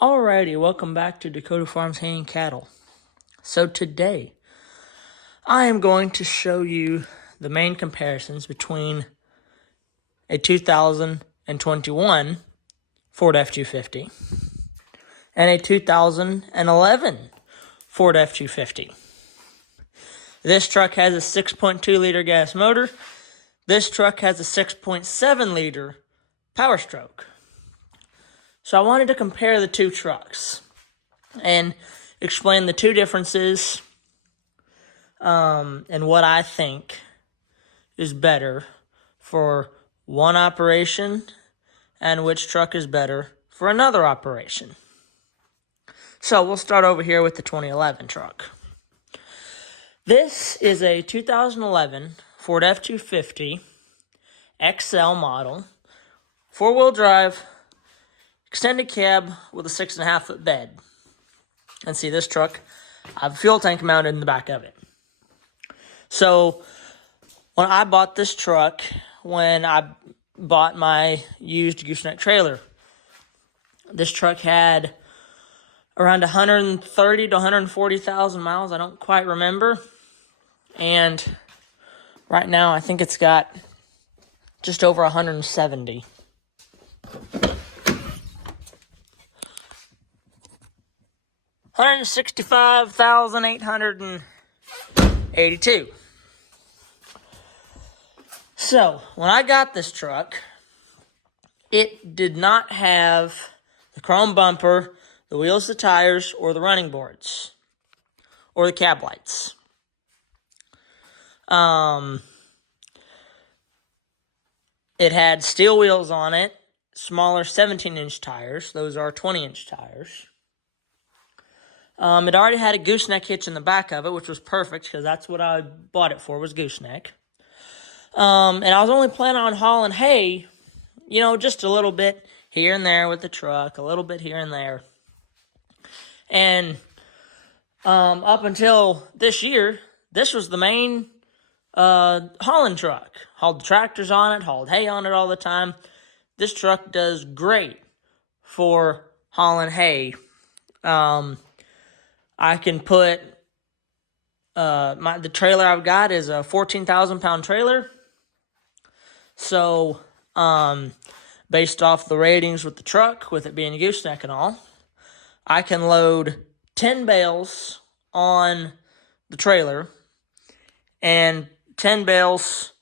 Alrighty, welcome back to Dakota Farms Hay and Cattle. So today, I am going to show you the main comparisons between a 2021 Ford F-250 and a 2011 Ford F-250. This truck has a 6.2 liter gas motor. This truck has a 6.7 liter Power Stroke. So I wanted to compare the two trucks and explain the two differences and what I think is better for one operation and which truck is better for another operation. So we'll start over here with the 2011 truck. This is a 2011 Ford F-250 XL model, four-wheel drive, extended cab with a 6.5 foot bed. And see, this truck, I have a fuel tank mounted in the back of it. So when I bought this truck, when I bought my used gooseneck trailer, this truck had around 130 to 140,000 miles. I don't quite remember. And right now, I think it's got just over 170. 165,882. So, when I got this truck, it did not have the chrome bumper, the wheels, the tires, or the running boards, or the cab lights. It had steel wheels on it, smaller 17-inch tires. Those are 20-inch tires. It already had a gooseneck hitch in the back of it, which was perfect because that's what I bought it for, was gooseneck. And I was only planning on hauling hay, just a little bit here and there with the truck, a little bit here and there. And up until this year, this was the main hauling truck. Hauled the tractors on it, hauled hay on it all the time. This truck does great for hauling hay. I can put, the trailer I've got is a 14,000 pound trailer. So, based off the ratings with the truck, with it being a gooseneck and all, I can load 10 bales on the trailer, and 10 bales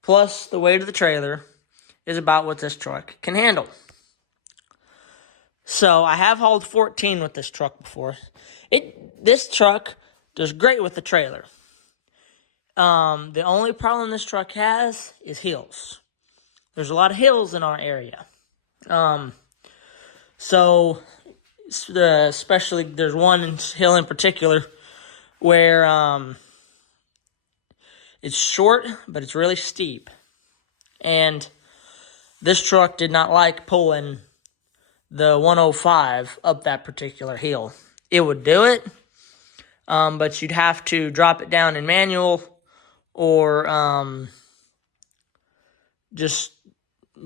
plus the weight of the trailer is about what this truck can handle. So I have hauled 14 with this truck before. This truck does great with the trailer. The only problem this truck has is hills. There's a lot of hills in our area. So especially there's one hill in particular where it's short, but it's really steep. And this truck did not like pulling the 105 up that particular hill. It would do it, but you'd have to drop it down in manual or just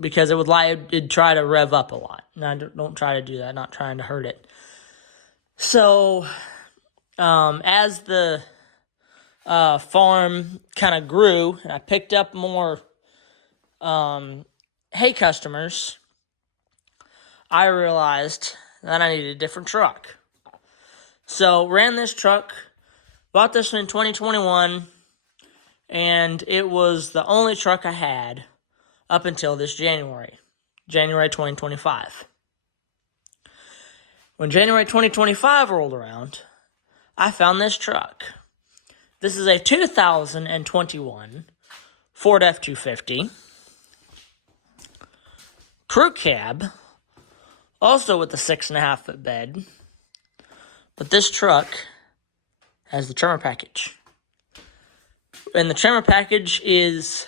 because it'd try to rev up a lot. Now, don't try to do that, not trying to hurt it. So, as the farm kind of grew, and I picked up more hay customers, I realized that I needed a different truck. So, ran this truck, bought this one in 2021, and it was the only truck I had up until this January 2025. When January 2025 rolled around, I found this truck. This is a 2021 Ford F-250 crew cab, also with a 6.5 foot bed, but this truck has the trimmer package. And the trimmer package it's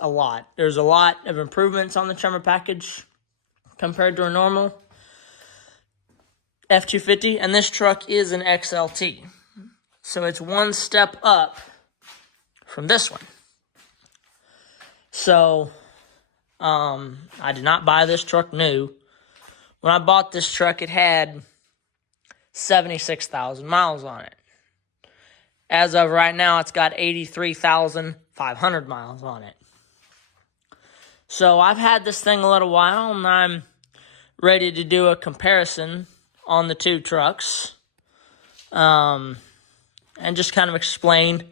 a lot. There's a lot of improvements on the trimmer package compared to a normal F-250, and this truck is an XLT. So it's one step up from this one. So, I did not buy this truck new. When I bought this truck, it had 76,000 miles on it. As of right now, it's got 83,500 miles on it. So I've had this thing a little while, and I'm ready to do a comparison on the two trucks. And just kind of explain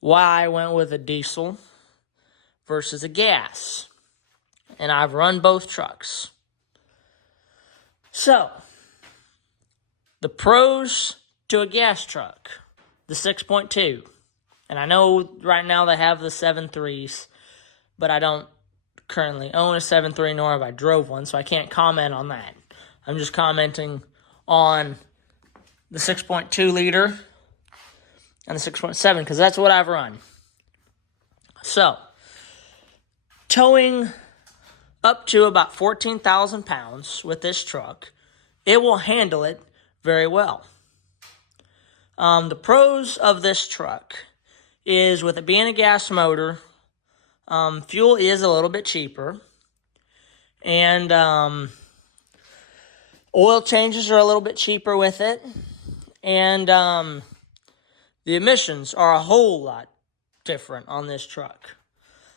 why I went with a diesel versus a gas. And I've run both trucks. So, the pros to a gas truck, the 6.2. And I know right now they have the 7.3s, but I don't currently own a 7.3, nor have I drove one, so I can't comment on that. I'm just commenting on the 6.2 liter and the 6.7, because that's what I've run. So, towing up to about 14,000 pounds with this truck, it will handle it very well. The pros of this truck is, with it being a gas motor, fuel is a little bit cheaper, and oil changes are a little bit cheaper with it, and the emissions are a whole lot different on this truck.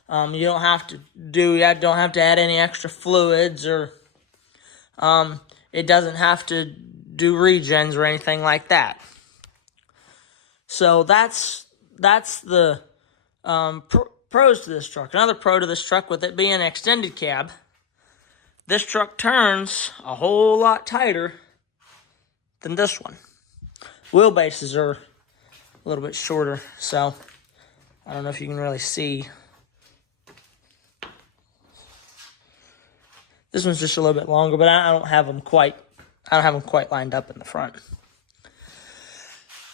You don't have to add any extra fluids, or it doesn't have to do regens or anything like that. So that's the pros to this truck. Another pro to this truck, with it being an extended cab, this truck turns a whole lot tighter than this one. Wheelbases are a little bit shorter, so I don't know if you can really see. This one's just a little bit longer, but I don't have them quite lined up in the front.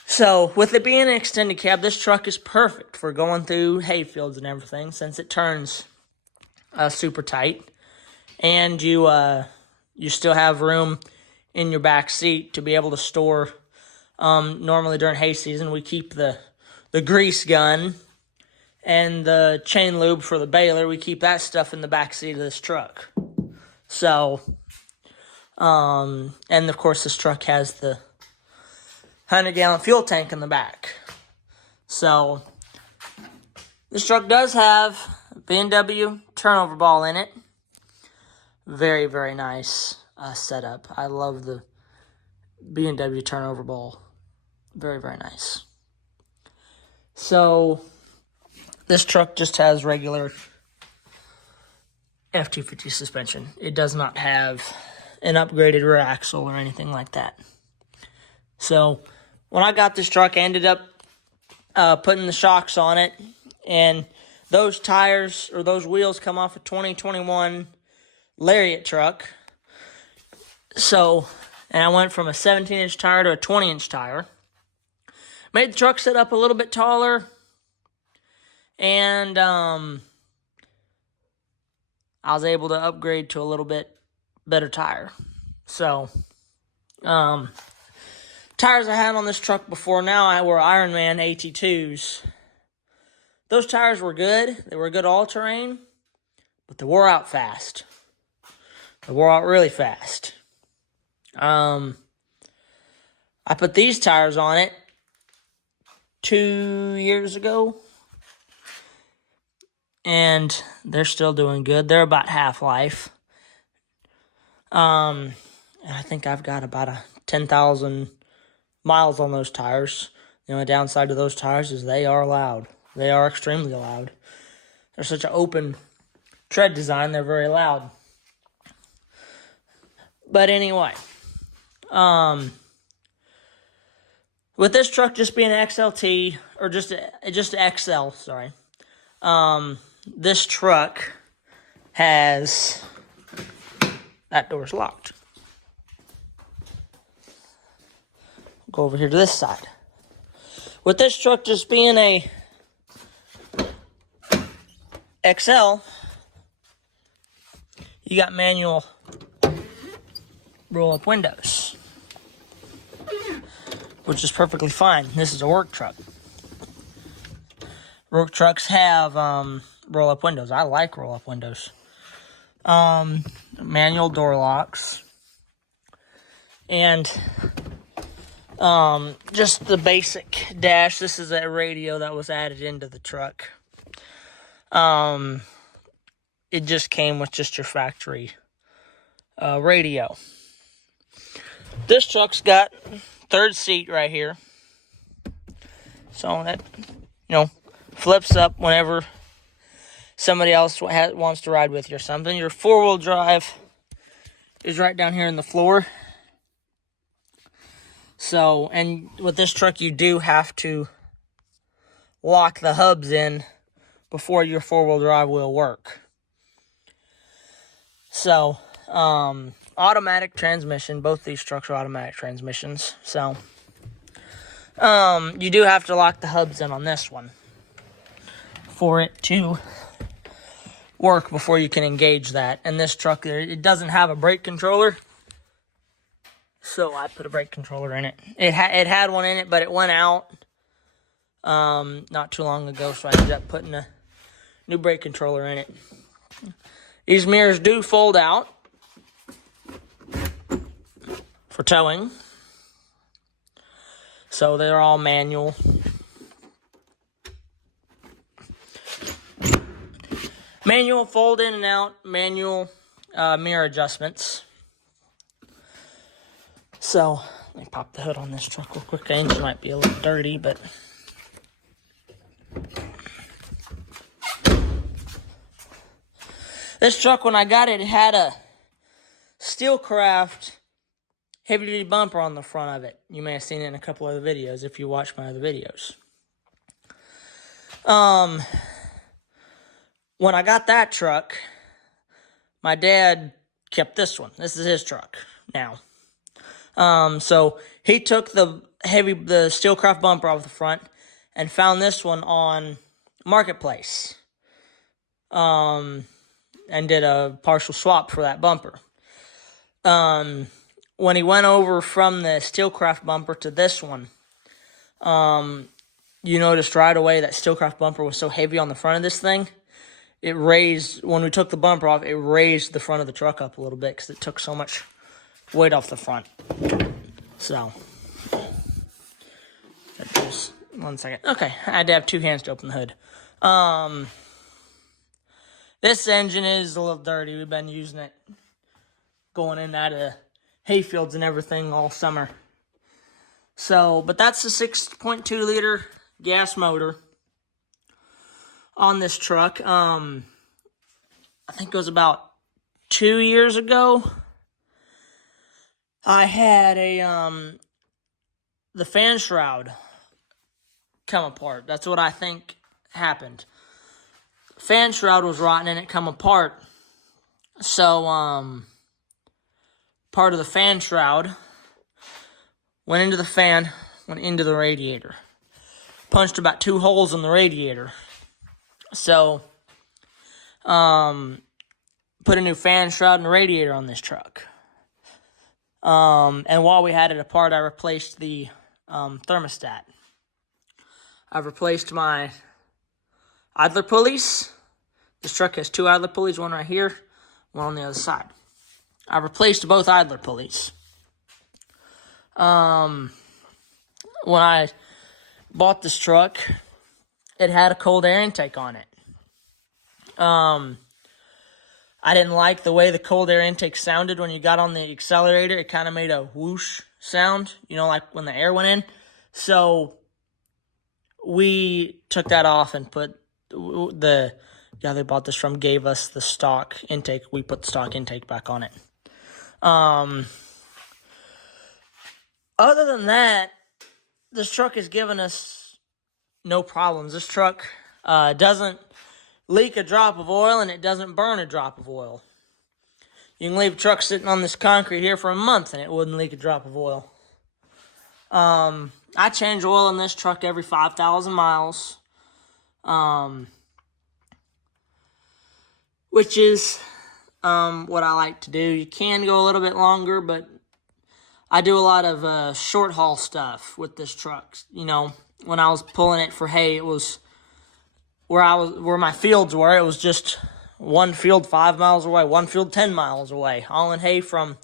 So, with it being an extended cab, this truck is perfect for going through hay fields and everything, since it turns super tight, and you still have room in your back seat to be able to store. Normally during hay season, we keep the grease gun and the chain lube for the baler. We keep that stuff in the back seat of this truck. So, and of course this truck has the 100-gallon fuel tank in the back. So, this truck does have a B&W turnover ball in it. Very, very nice setup. I love the B&W turnover ball. Very, very nice. So, this truck just has regular F-250 suspension. It does not have an upgraded rear axle or anything like that. So, when I got this truck, I ended up putting the shocks on it, and those tires, or those wheels, come off a 2021 Lariat truck. So, and I went from a 17-inch tire to a 20-inch tire. Made the truck sit up a little bit taller, and I was able to upgrade to a little bit better tire. So, tires I had on this truck before now were Ironman AT2s. Those tires were good. They were good all-terrain, but they wore out fast. They wore out really fast. I put these tires on it 2 years ago, and they're still doing good. They're about half-life. And I think I've got about 10,000 miles on those tires. The only downside to those tires is they are loud. They are extremely loud. They're such an open tread design, they're very loud. But anyway, with this truck just being an XLT, or just an XL, sorry, this truck has, that door's locked. Go over here to this side. With this truck just being a XL, you got manual roll-up windows, which is perfectly fine. This is a work truck. Work trucks have roll-up windows. I like roll-up windows. Manual door locks. And just the basic dash. This is a radio that was added into the truck. It just came with just your factory radio. This truck's got third seat right here. So that, flips up whenever somebody else wants to ride with you or something. Your four-wheel drive is right down here in the floor. So, and with this truck, you do have to lock the hubs in before your four-wheel drive will work. So, automatic transmission. Both these trucks are automatic transmissions. So, you do have to lock the hubs in on this one for it to work before you can engage that. And this truck, it doesn't have a brake controller. So I put a brake controller in it. It had one in it, but it went out not too long ago, so I ended up putting a new brake controller in it. These mirrors do fold out for towing. So they're all manual. Manual fold in and out, manual mirror adjustments. So, let me pop the hood on this truck real quick. The engine might be a little dirty, but... This truck, when I got it, it had a Steelcraft heavy-duty bumper on the front of it. You may have seen it in a couple other videos if you watch my other videos. When I got that truck, my dad kept this one. This is his truck now. So he took the Steelcraft bumper off the front and found this one on Marketplace. And did a partial swap for that bumper. When he went over from the Steelcraft bumper to this one, you noticed right away that Steelcraft bumper was so heavy on the front of this thing. It raised, when we took the bumper off, it raised the front of the truck up a little bit because it took so much weight off the front. So, just 1 second. Okay, I had to have two hands to open the hood. This engine is a little dirty. We've been using it going in and out of hayfields and everything all summer. So, but that's a 6.2 liter gas motor on this truck. I think it was about 2 years ago. I had the fan shroud come apart. That's what I think happened. Fan shroud was rotten and it come apart. So, part of the fan shroud went into the fan, went into the radiator. Punched about 2 holes in the radiator. So, put a new fan shroud and radiator on this truck. And while we had it apart, I replaced the thermostat. I've replaced my idler pulleys. This truck has 2 idler pulleys, one right here, one on the other side. I replaced both idler pulleys. When I bought this truck, it had a cold air intake on it. I didn't like the way the cold air intake sounded when you got on the accelerator. It kind of made a whoosh sound, like when the air went in. So we took that off and put the guy they bought this from gave us the stock intake. We put the stock intake back on it. Other than that, this truck has given us no problems. This truck doesn't leak a drop of oil, and it doesn't burn a drop of oil. You can leave a truck sitting on this concrete here for a month, and it wouldn't leak a drop of oil. I change oil in this truck every 5,000 miles, which is what I like to do. You can go a little bit longer, but I do a lot of short haul stuff with this truck. When I was pulling it for hay, it was where my fields were. It was just one field 5 miles away, one field 10 miles away, hauling hay from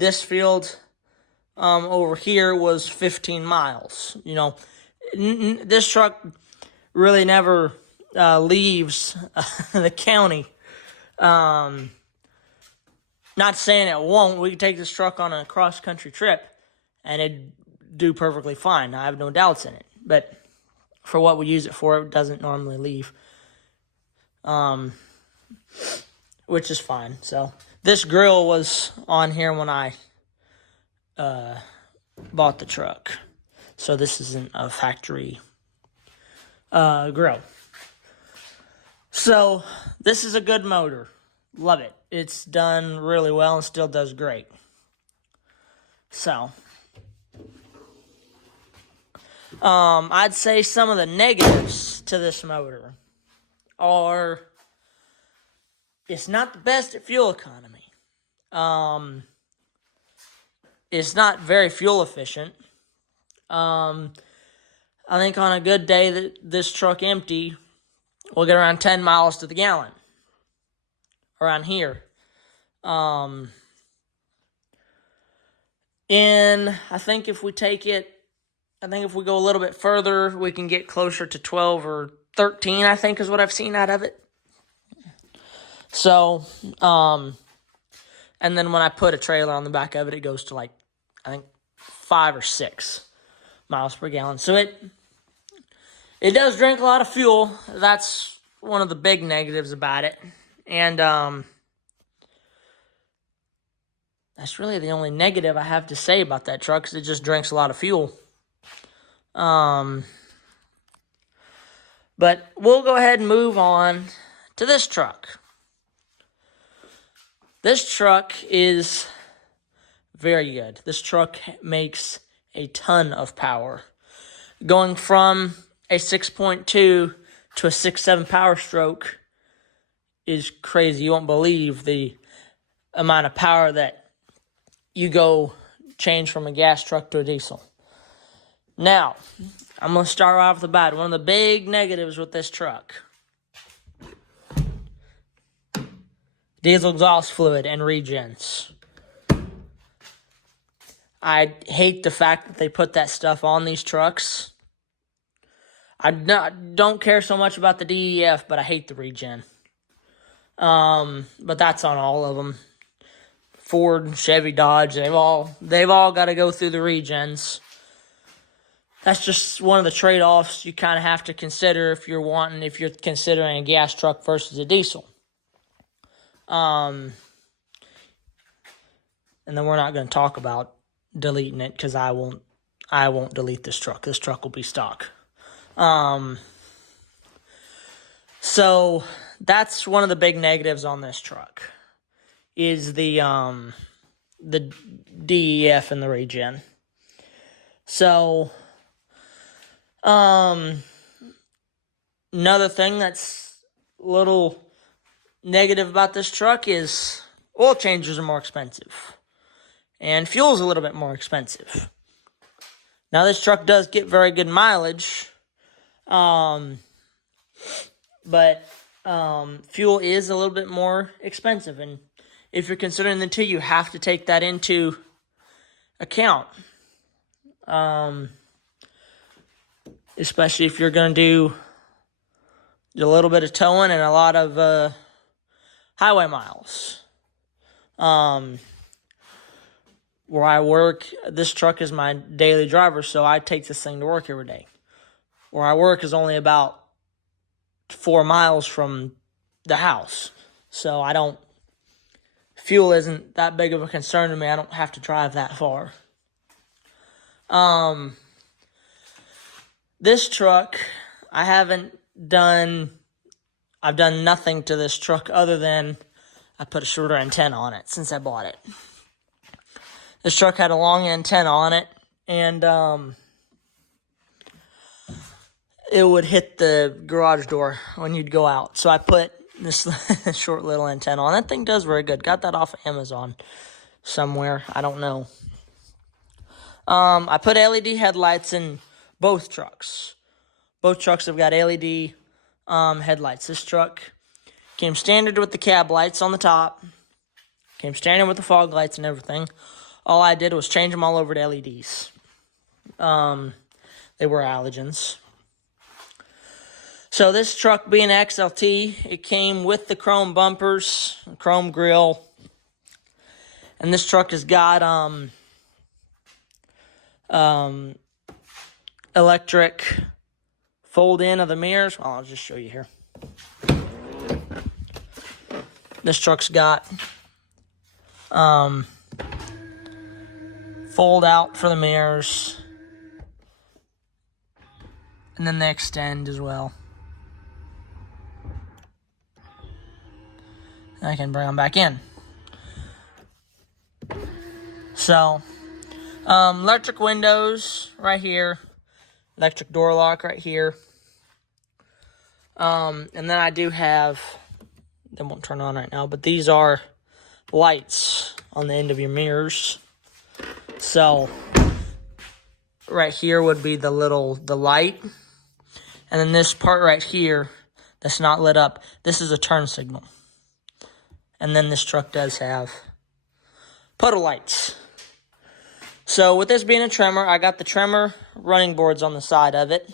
this field over here was 15 miles. You know, this truck really never leaves the county. Not saying it won't. We could take this truck on a cross-country trip, and it'd do perfectly fine. I have no doubts in it. But for what we use it for, it doesn't normally leave. Which is fine. So this grill was on here when I bought the truck. So this isn't a factory grill. So this is a good motor. Love it. It's done really well and still does great. So I'd say some of the negatives to this motor are it's not the best at fuel economy. It's not very fuel efficient. I think on a good day that this truck empty, we'll get around 10 miles to the gallon. Around here. And I think if we take it, if we go a little bit further, we can get closer to 12 or 13, I think is what I've seen out of it. So, and then when I put a trailer on the back of it, it goes to like, I think 5 or 6 miles per gallon. So it does drink a lot of fuel. That's one of the big negatives about it. And that's really the only negative I have to say about that truck, because it just drinks a lot of fuel. But we'll go ahead and move on to this truck. This truck is very good. This truck makes a ton of power. Going from a 6.2 to a 6.7 power stroke is crazy. You won't believe the amount of power that you go change from a gas truck to a diesel. Now, I'm going to start off with the bad. One of the big negatives with this truck. Diesel exhaust fluid and regens. I hate the fact that they put that stuff on these trucks. I don't care so much about the DEF, but I hate the regen. But that's on all of them. Ford, Chevy, Dodge, they've all got to go through the regens. That's just one of the trade-offs you kind of have to consider if you're considering a gas truck versus a diesel. And then we're not going to talk about deleting it, because I won't delete this truck. This truck will be stock. So that's one of the big negatives on this truck is the DEF and the regen. So another thing that's a little negative about this truck is oil changes are more expensive. And fuel's a little bit more expensive. Now, this truck does get very good mileage. But fuel is a little bit more expensive. And if you're considering the two, you have to take that into account. Especially if you're going to do a little bit of towing and a lot of highway miles. Where I work, this truck is my daily driver, so I take this thing to work every day. Where I work is only about 4 miles from the house. So fuel isn't that big of a concern to me. I don't have to drive that far. This truck, I've done nothing to this truck other than I put a shorter antenna on it since I bought it. This truck had a long antenna on it, and it would hit the garage door when you'd go out. So I put this short little antenna on. That thing does very good. Got that off of Amazon somewhere. I don't know. I put LED headlights in both trucks. Both trucks have got LED headlights. This truck came standard with the cab lights on the top. Came standard with the fog lights and everything. All I did was change them all over to LEDs. They were halogens. So this truck being XLT, it came with the chrome bumpers, chrome grille, and this truck has got electric fold in of the mirrors. Well, I'll just show you here. This truck's got fold out for the mirrors, and then they extend as well. I can bring them back in. So, electric windows right here, electric door lock right here. And then I do have, they won't turn on right now, but these are lights on the end of your mirrors. So, right here would be the light. And then this part right here that's not lit up, this is a turn signal. And then this truck does have puddle lights. So with this being a Tremor, I got the Tremor running boards on the side of it.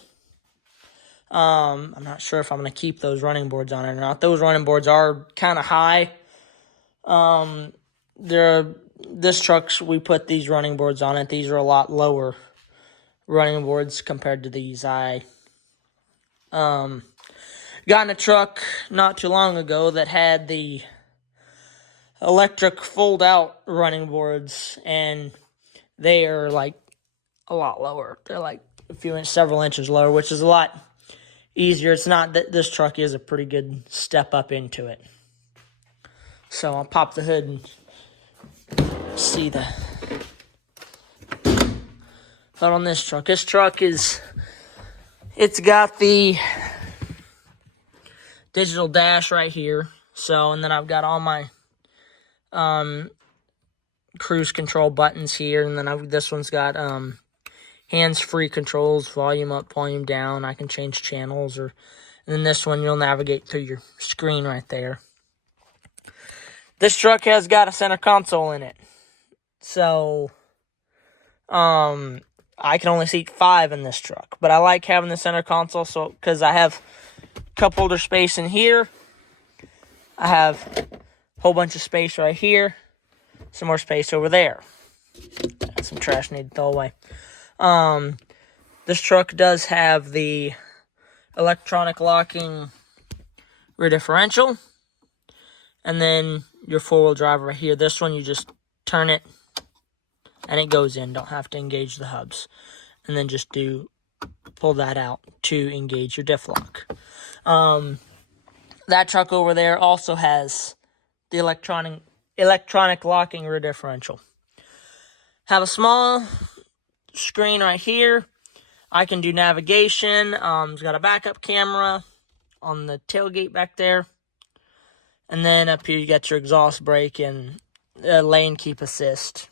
I'm not sure if I'm going to keep those running boards on it or not. Those running boards are kind of high. This truck's, we put these running boards on it. These are a lot lower running boards compared to these. I got in a truck not too long ago that had the electric fold-out running boards, and they are like a lot lower. They're like several inches lower, which is a lot easier. It's not that this truck is a pretty good step up into it. So I'll pop the hood and see the but on this truck. This truck it's got the digital dash right here. So, and then I've got all my cruise control buttons here, and then this one's got hands-free controls, volume up, volume down. I can change channels, and then this one you'll navigate through your screen right there. This truck has got a center console in it, so I can only seat 5 in this truck, but I like having the center console because I have cup holder space in here. I have a whole bunch of space right here. Some more space over there. Got some trash need to throw away. This truck does have the electronic locking rear differential. And then your 4-wheel drive right here. This one, you just turn it and it goes in. Don't have to engage the hubs. And then just pull that out to engage your diff lock. That truck over there also has the electronic locking rear differential. Have a small screen right here. I can do navigation. It's got a backup camera on the tailgate back there. And then up here you got your exhaust brake and lane keep assist.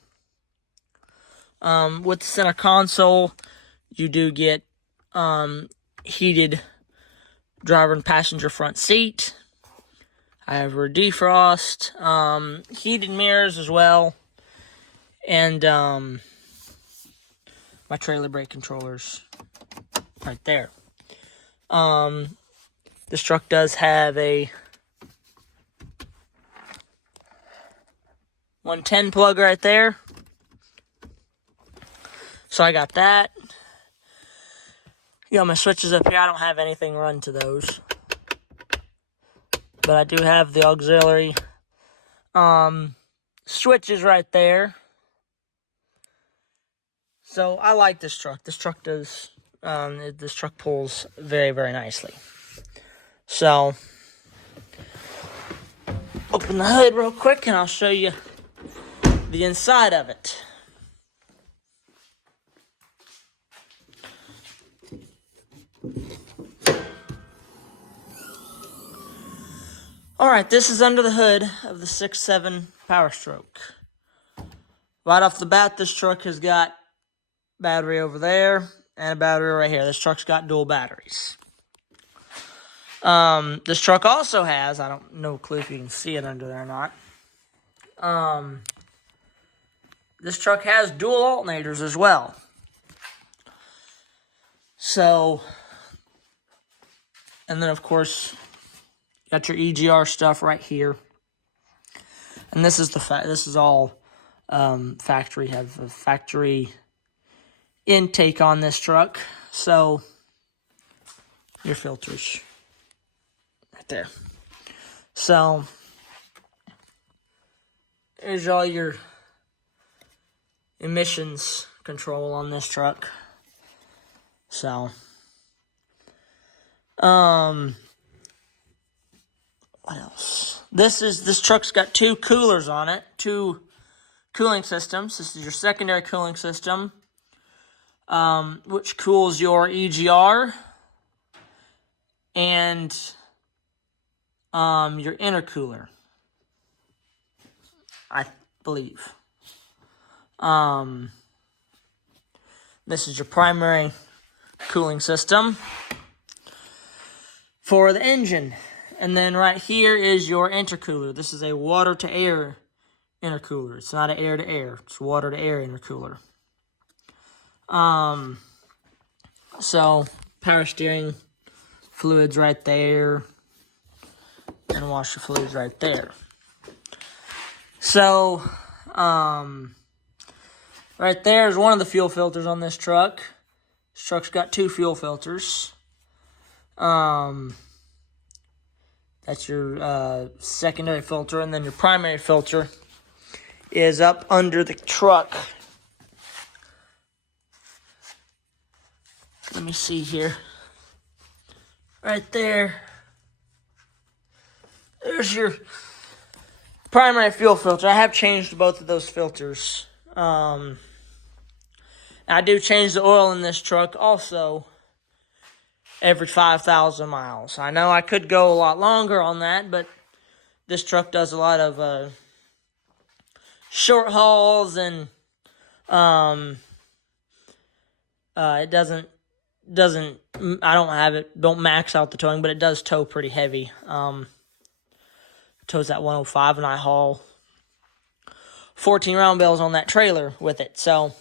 With the center console, you do get heated driver and passenger front seat. I have rear defrost, heated mirrors as well, and my trailer brake controllers right there. This truck does have a 110 plug right there. So I got that. Got my switches up here. I don't have anything run to those. But I do have the auxiliary switches right there. So I like this truck. This truck does, this truck pulls very, very nicely. So, open the hood real quick and I'll show you the inside of it. Alright, this is under the hood of the 6.7 Power Stroke. Right off the bat, this truck has got battery over there and a battery right here. This truck's got dual batteries. This truck also has, I don't know clue if you can see it under there or not, this truck has dual alternators as well. So, and then of course, you got your EGR stuff right here. And this is this is all factory. Have a factory intake on this truck. So, your filters right there. So, there's all your emissions control on this truck. So, what else? This truck's got 2 coolers on it, 2 cooling systems. This is your secondary cooling system, which cools your EGR and your intercooler, I believe. This is your primary cooling system for the engine. And then right here is your intercooler. This is a water-to-air intercooler. It's not an air-to-air. It's water-to-air intercooler. So, power steering fluids right there. And washer fluids right there. So, right there is one of the fuel filters on this truck. This truck's got 2 fuel filters. That's your secondary filter, and then your primary filter is up under the truck. Let me see here. Right there. There's your primary fuel filter. I have changed both of those filters. I do change the oil in this truck also every 5,000 miles. I know I could go a lot longer on that, but this truck does a lot of short hauls, and it doesn't don't max out the towing, but it does tow pretty heavy. Tows that 105, and I haul 14 round bales on that trailer with it, so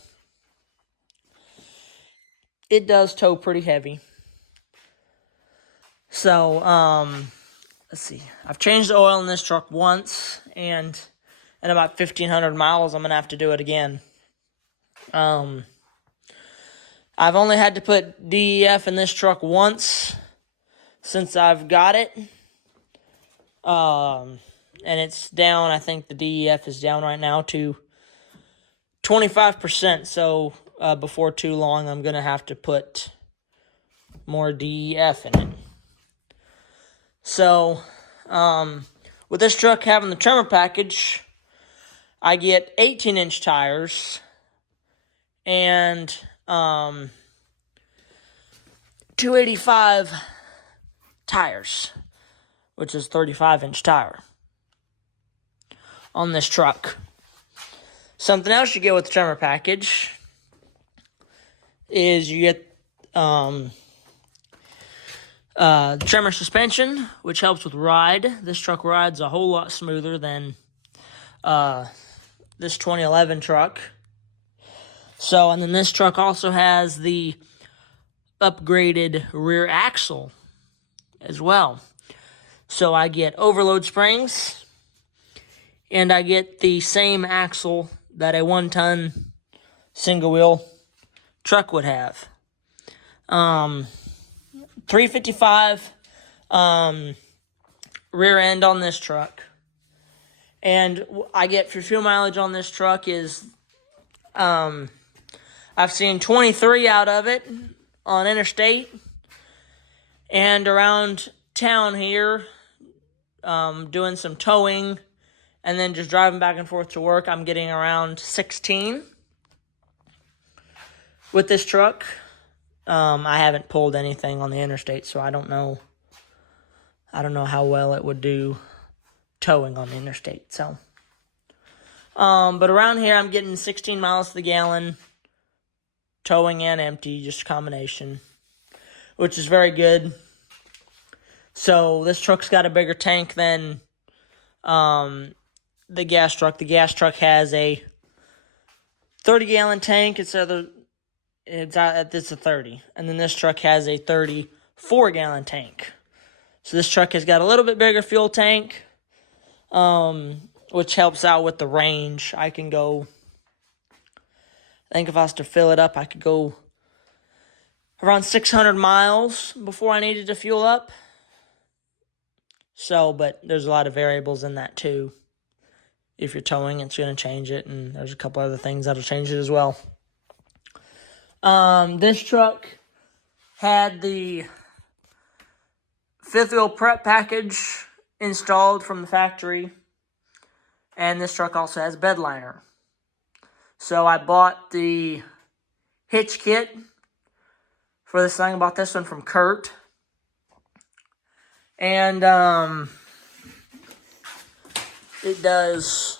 it does tow pretty heavy. So, let's see. I've changed the oil in this truck once, and in about 1,500 miles, I'm going to have to do it again. I've only had to put DEF in this truck once since I've got it. And it's down, I think the DEF is down right now to 25%. So, before too long, I'm going to have to put more DEF in it. So, with this truck having the Tremor package, I get 18-inch tires and 285 tires, which is 35-inch tire on this truck. Something else you get with the Tremor package is you get Tremor suspension, which helps with ride. This truck rides a whole lot smoother than this 2011 truck. So, and then this truck also has the upgraded rear axle as well. So I get overload springs, and I get the same axle that a 1-ton single wheel truck would have. 355 rear end on this truck. And I get for fuel mileage on this truck is, I've seen 23 out of it on interstate. And around town here, doing some towing and then just driving back and forth to work, I'm getting around 16 with this truck. I haven't pulled anything on the interstate, so I don't know how well it would do towing on the interstate. So, but around here, I'm getting 16 miles to the gallon, towing and empty, just a combination, which is very good. So this truck's got a bigger tank than the gas truck. The gas truck has a 30-gallon tank. It's a 30. And then this truck has a 34-gallon tank. So this truck has got a little bit bigger fuel tank, which helps out with the range. I think if I was to fill it up, I could go around 600 miles before I needed to fuel up. So, but there's a lot of variables in that too. If you're towing, it's going to change it, and there's a couple other things that'll change it as well. This truck had the fifth wheel prep package installed from the factory, and this truck also has a bed liner. So I bought the hitch kit for this thing. I bought this one from Kurt, and it does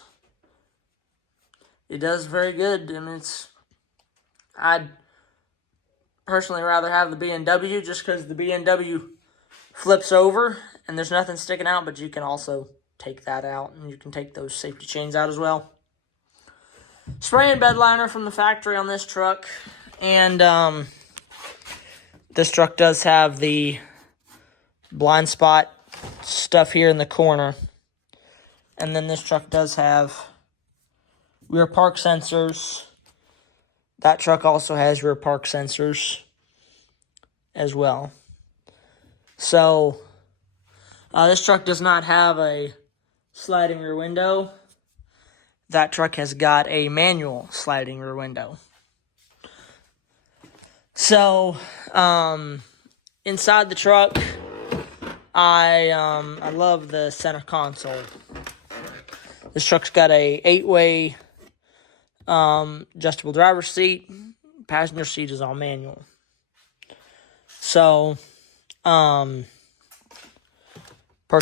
very good. I mean, I'd personally rather have the B&W just because the B&W flips over and there's nothing sticking out, but you can also take that out, and you can take those safety chains out as well. Spray and bed liner from the factory on this truck, and this truck does have the blind spot stuff here in the corner, and then this truck does have rear park sensors. That truck also has rear park sensors as well. So, this truck does not have a sliding rear window. That truck has got a manual sliding rear window. So, inside the truck, I love the center console. This truck's got a 8-way adjustable driver's seat. Passenger seat is all manual. So, park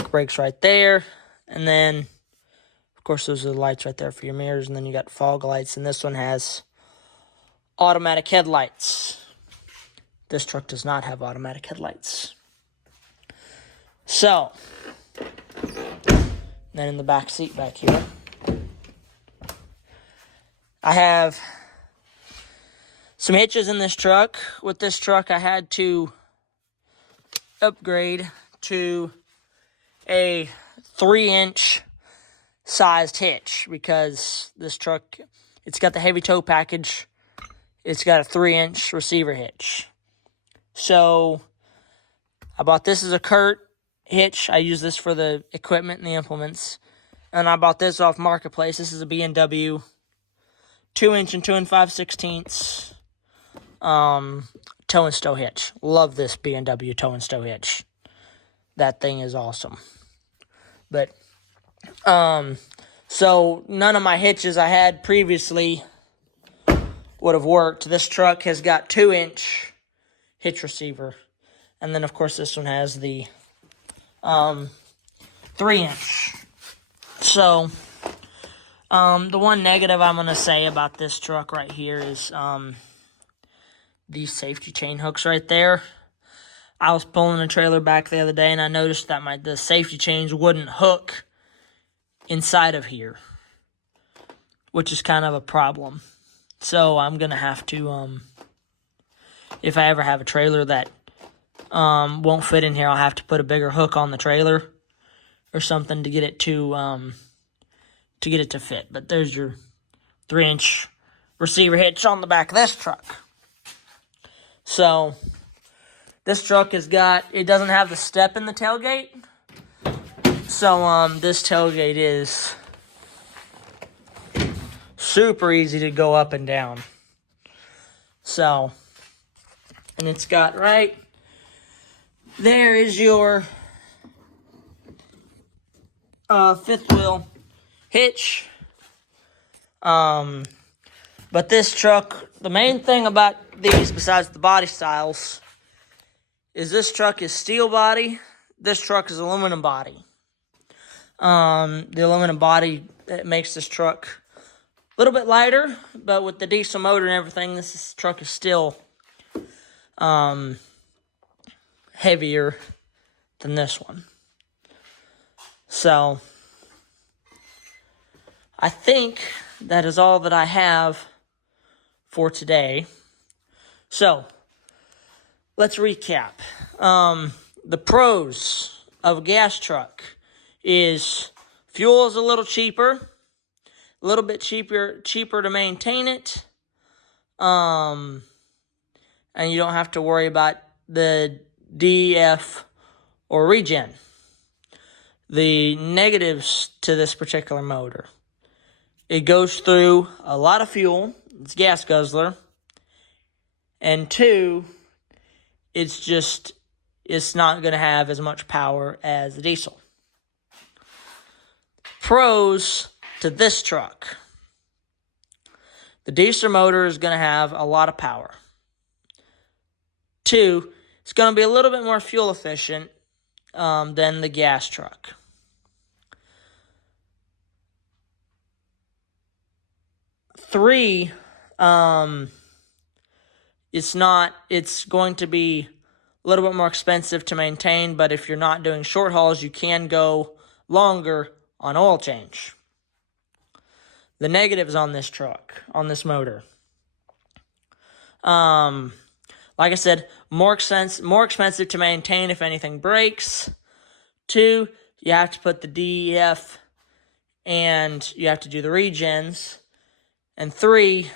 brakes right there, and then, of course, those are the lights right there for your mirrors, and then you got fog lights, and this one has automatic headlights. This truck does not have automatic headlights. So, then in the back seat back here, I have some hitches in this truck. With this truck, I had to upgrade to a 3-inch sized hitch because this truck, it's got the heavy tow package. It's got a 3-inch receiver hitch. So I bought this as a Kurt hitch. I use this for the equipment and the implements. And I bought this off Marketplace. This is a B&W 2-inch and 2 5/16 tow and stow hitch. Love this B&W tow and stow hitch. That thing is awesome. But so none of my hitches I had previously would have worked. This truck has got 2-inch hitch receiver, and then of course this one has the 3-inch. So the one negative I'm gonna say about this truck right here is these safety chain hooks right there. I was pulling a trailer back the other day, and I noticed that the safety chains wouldn't hook inside of here, which is kind of a problem. So I'm gonna have to, if I ever have a trailer that won't fit in here, I'll have to put a bigger hook on the trailer or something to get it to fit. But there's your 3-inch receiver hitch on the back of this truck. So this truck it doesn't have the step in the tailgate. So this tailgate is super easy to go up and down. So, and it's got right there is your fifth wheel hitch. But this truck, the main thing about these, besides the body styles, is this truck is steel body. This truck is aluminum body. The aluminum body, it makes this truck a little bit lighter, but with the diesel motor and everything, this truck is still heavier than this one. So, I think that is all that I have for today. So, let's recap. The pros of a gas truck is fuel is a little cheaper, a little bit cheaper to maintain it, and you don't have to worry about the DEF or regen. The negatives to this particular motor: it goes through a lot of fuel, it's a gas guzzler, and 2, it's not going to have as much power as the diesel. Pros to this truck: the diesel motor is going to have a lot of power. 2, it's going to be a little bit more fuel efficient than the gas truck. 3, it's going to be a little bit more expensive to maintain, but if you're not doing short hauls, you can go longer on oil change. The negatives on this truck, on this motor: like I said, more expensive to maintain if anything breaks. 2, you have to put the DEF and you have to do the regens. And 3,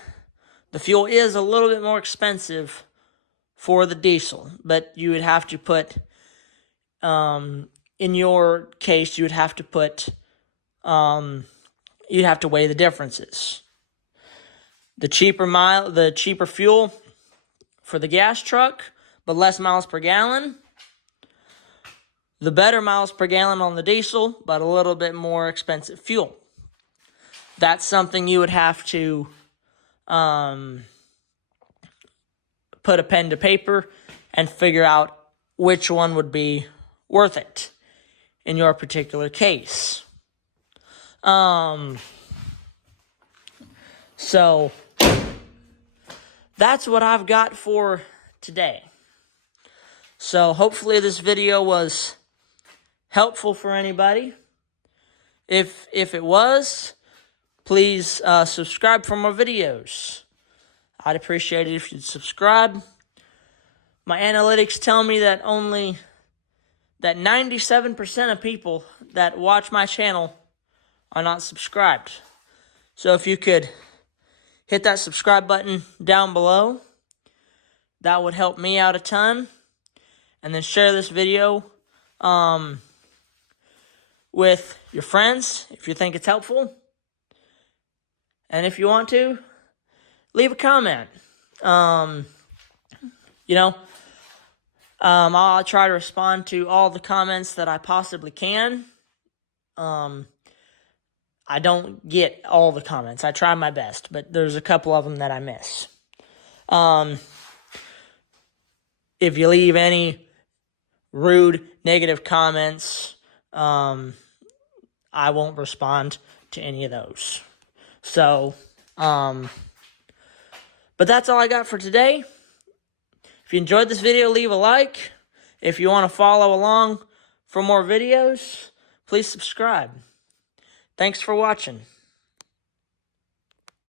the fuel is a little bit more expensive for the diesel, but you would have to put, in your case, you would have to put, you'd have to weigh the differences. The cheaper fuel for the gas truck, but less miles per gallon. The better miles per gallon on the diesel, but a little bit more expensive fuel. That's something you would have to put a pen to paper and figure out which one would be worth it in your particular case. So that's what I've got for today. So hopefully this video was helpful for anybody. If it was, please subscribe for more videos. I'd appreciate it if you'd subscribe. My analytics tell me that 97% of people that watch my channel are not subscribed. So if you could hit that subscribe button down below, that would help me out a ton. And then share this video with your friends if you think it's helpful. And if you want to, leave a comment. I'll try to respond to all the comments that I possibly can. I don't get all the comments. I try my best, but there's a couple of them that I miss. If you leave any rude, negative comments, I won't respond to any of those. So, but that's all I got for today. If you enjoyed this video, leave a like. If you want to follow along for more videos, please subscribe. Thanks for watching.